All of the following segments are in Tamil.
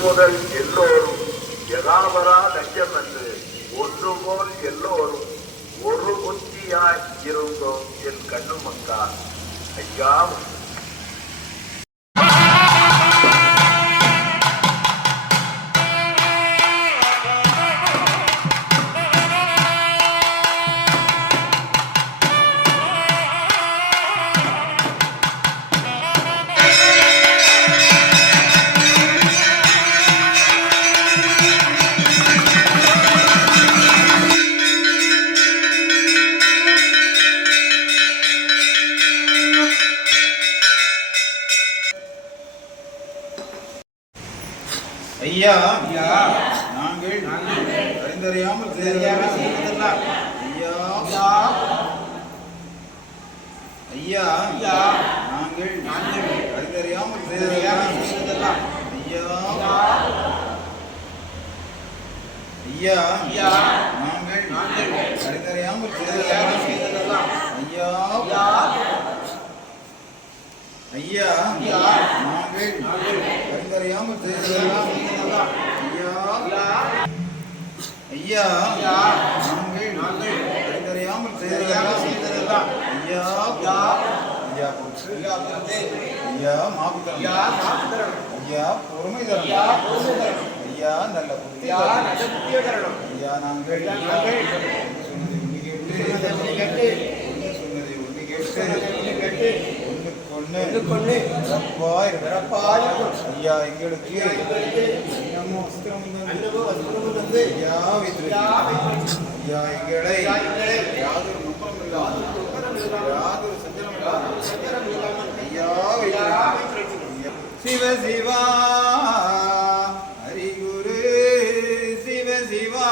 முதல் எல்லோரும் யதாவரா லட்சம் என்று ஒன்று போல் எல்லோரும் ஒரு புத்தியாய் இருந்தோம் என் கண்ணு மக்கா. ஐயா ஐயா நாங்கள் அறிந்தறியாமல் செய்ததெல்லாம் ஐயா நாங்கள் அறிந்தறியாமல் செய்ததெல்லாம் ஐயா நாங்கள் அறிந்தறியாமல் செய்ததெல்லாம் ஐயா நாங்கள் அறிந்தறியாமல் செய்ததெல்லாம் ஐயா நாங்கள் அறிந்தறியாமல் செய்ததெல்லாம் ஐயா மாபுத்தரம் ஐயா பொறுமை தரணும் ஐயா நல்ல புத்தி தரணும் ஐயா நாங்கள் சொன்னதை ஒன்று கேட்டு ஐயா எங்களுக்கு ஐயா எங்களை யாதொரு யாதொரு சஞ்சலம் ஐயா சிவ சிவா ஹரிகுரு சிவ சிவா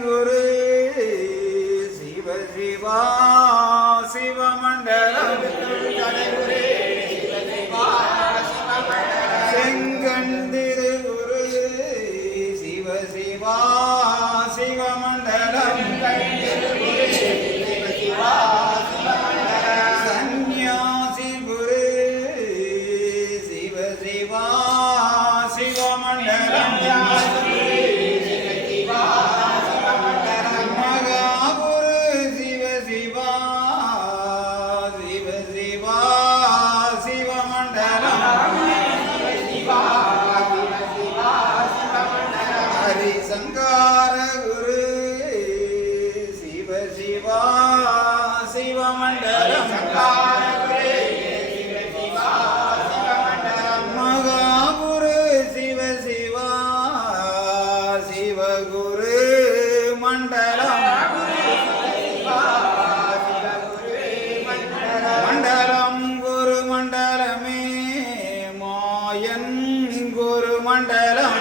குரு சிவ சிவா சிவமண்டலம் செங்கண்டிரு குரு சிவ சிவா சிவமண்டலம் சந்நியாசி குரு சிவ சிவா சிவமண்டலம் சங்கார குரு சிவ சிவா சிவமண்டலம் மகாகுரு சிவ சிவா சிவகுரு மண்டலம் மண்டலம் குரு மண்டலமே மாயன் குரு மண்டலம்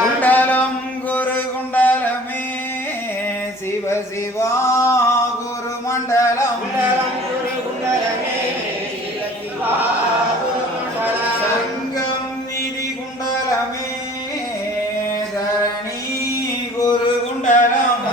குண்டலம் குரு குண்டலமே சிவ சிவா குரு மண்டலம் சங்கம் நிதி குண்டலமே தரணி குரு குண்டலம்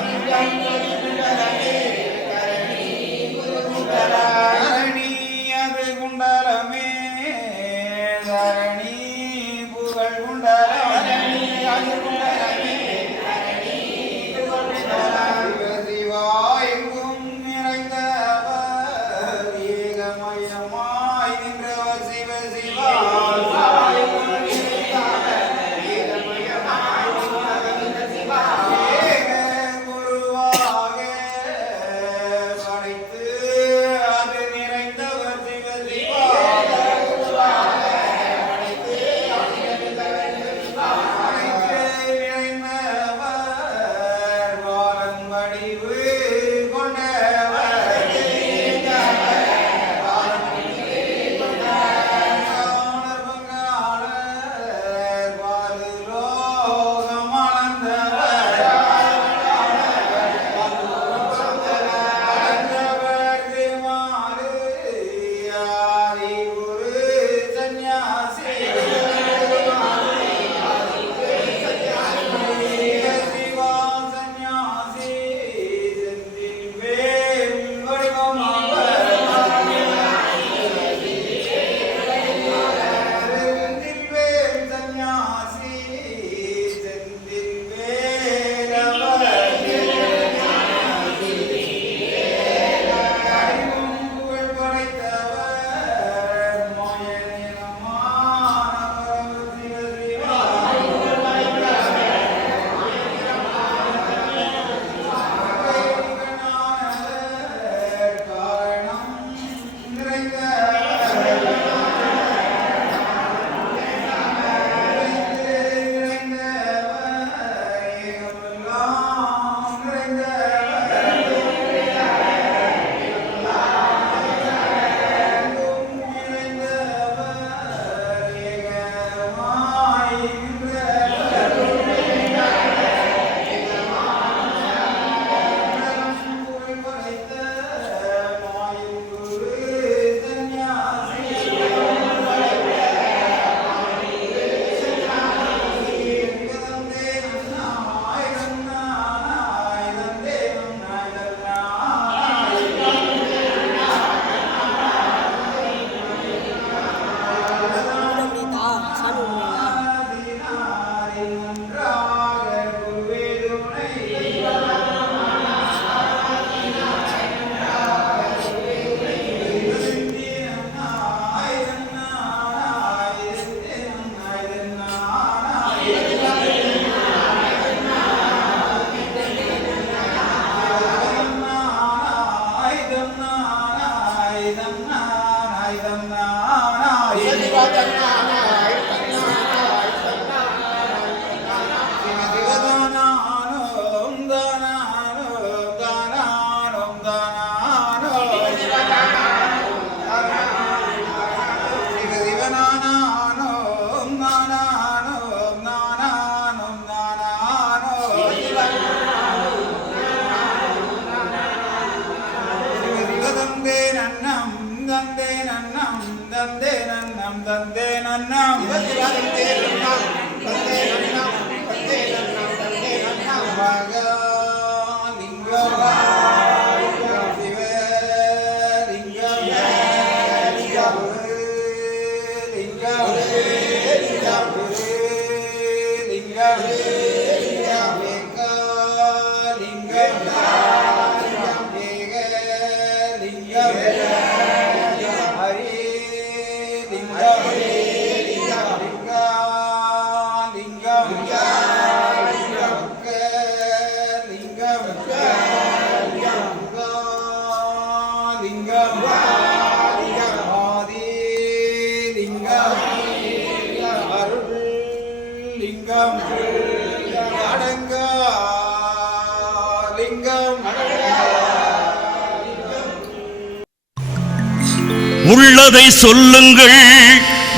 உள்ளதை சொல்லுங்கள்,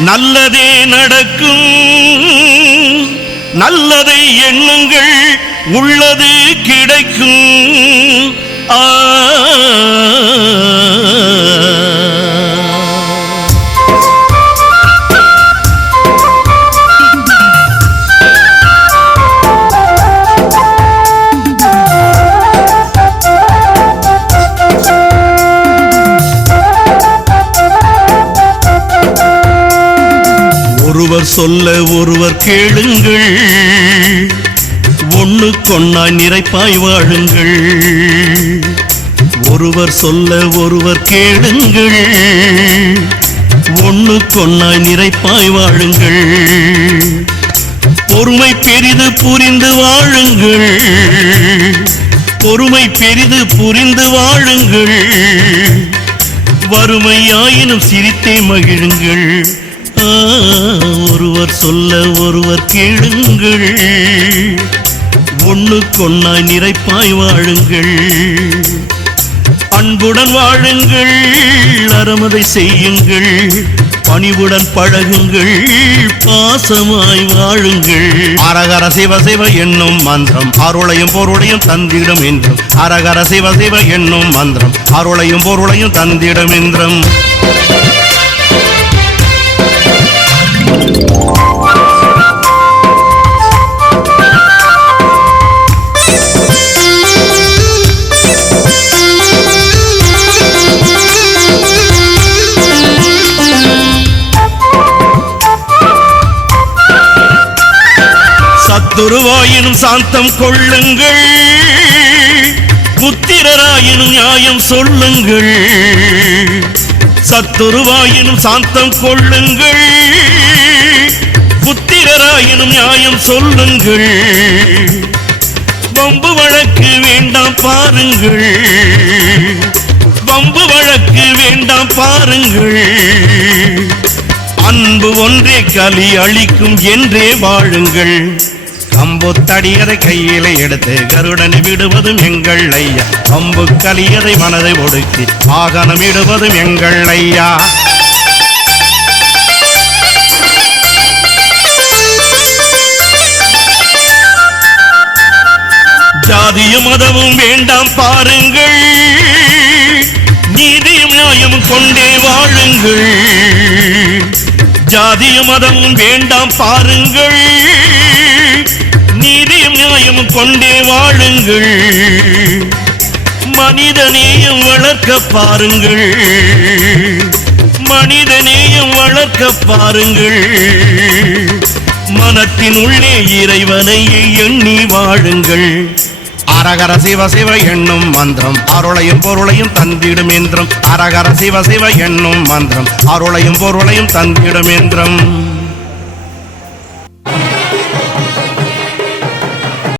நல்லதே நடக்கும். நல்லதை எண்ணுங்கள், உள்ளது கிடைக்கும். ஒருவர் சொல்ல ஒருவர் கேளுங்கள், ஒண்ணுக்கொன்னாய் நிறைப்பாய் வாழுங்கள். ஒருவர் சொல்ல ஒருவர் கேளுங்கள், ஒண்ணுக்கொன்னாய் நிறைப்பாய் வாழுங்கள். பொறுமை பெரிது புரிந்து வாழுங்கள், பொறுமை பெரிது புரிந்து வாழுங்கள். வறுமையாயினும் சிரித்தே மகிழுங்கள். ஒருவர் சொல்ல ஒருவர் கேளுங்கள், ஒண்ணுக்கொன்னாய் நிறைப்பாய் வாழுங்கள். அன்புடன் வாழுங்கள், அறமதை செய்யுங்கள். பணிவுடன் பழகுங்கள், பாசமாய் வாழுங்கள். அரகர சிவ சிவ என்னும் மந்திரம் அருளையும் பொருளையும் தந்திடும் என்றும். அரகர சிவ சிவ என்னும் மந்திரம் அருளையும் பொருளையும் தந்திடும் என்றும். சத்துருவாயினும் சாந்தம் கொள்ளுங்கள், புத்திரராயினும் நியாயம் சொல்லுங்கள். சத்துருவாயினும் சாந்தம் கொள்ளுங்கள், புத்திரராயினும் நியாயம் சொல்லுங்கள். வம்பு வழக்கு வேண்டாம் பாருங்கள், வம்பு வழக்கு வேண்டாம் பாருங்கள். அன்பு ஒன்றே கலி அளிக்கும் என்றே வாழுங்கள். கம்புத்தடியதை கையிலே எடுத்து கருடனை விடுவதும் எங்கள் ஐயா. கம்பு கலியதை மனதை ஒடுக்கி வாகனம் விடுவதும் எங்கள் ஐயா. ஜாதியும் மதமும் வேண்டாம் பாருங்கள், நீதியும் நியாயமும் கொண்டே வாழுங்கள். ஜாதியும் மதமும் வேண்டாம் பாருங்கள், நீதியும் நியாயமும் கொண்டே வாழுங்கள். மனிதநேயம் வளர்க்க பாருங்கள், மனிதநேயம் வளர்க்க பாருங்கள். மனத்தின் உள்ளே இறைவனை எண்ணி வாழுங்கள். அரகர சிவ சிவ என்னும் மந்திரம் அருளையும் பொருளையும் தந்திடும் என்றும். அரகர சிவ சிவ என்னும் மந்திரம் அருளையும் பொருளையும் தந்திடும் என்றும்.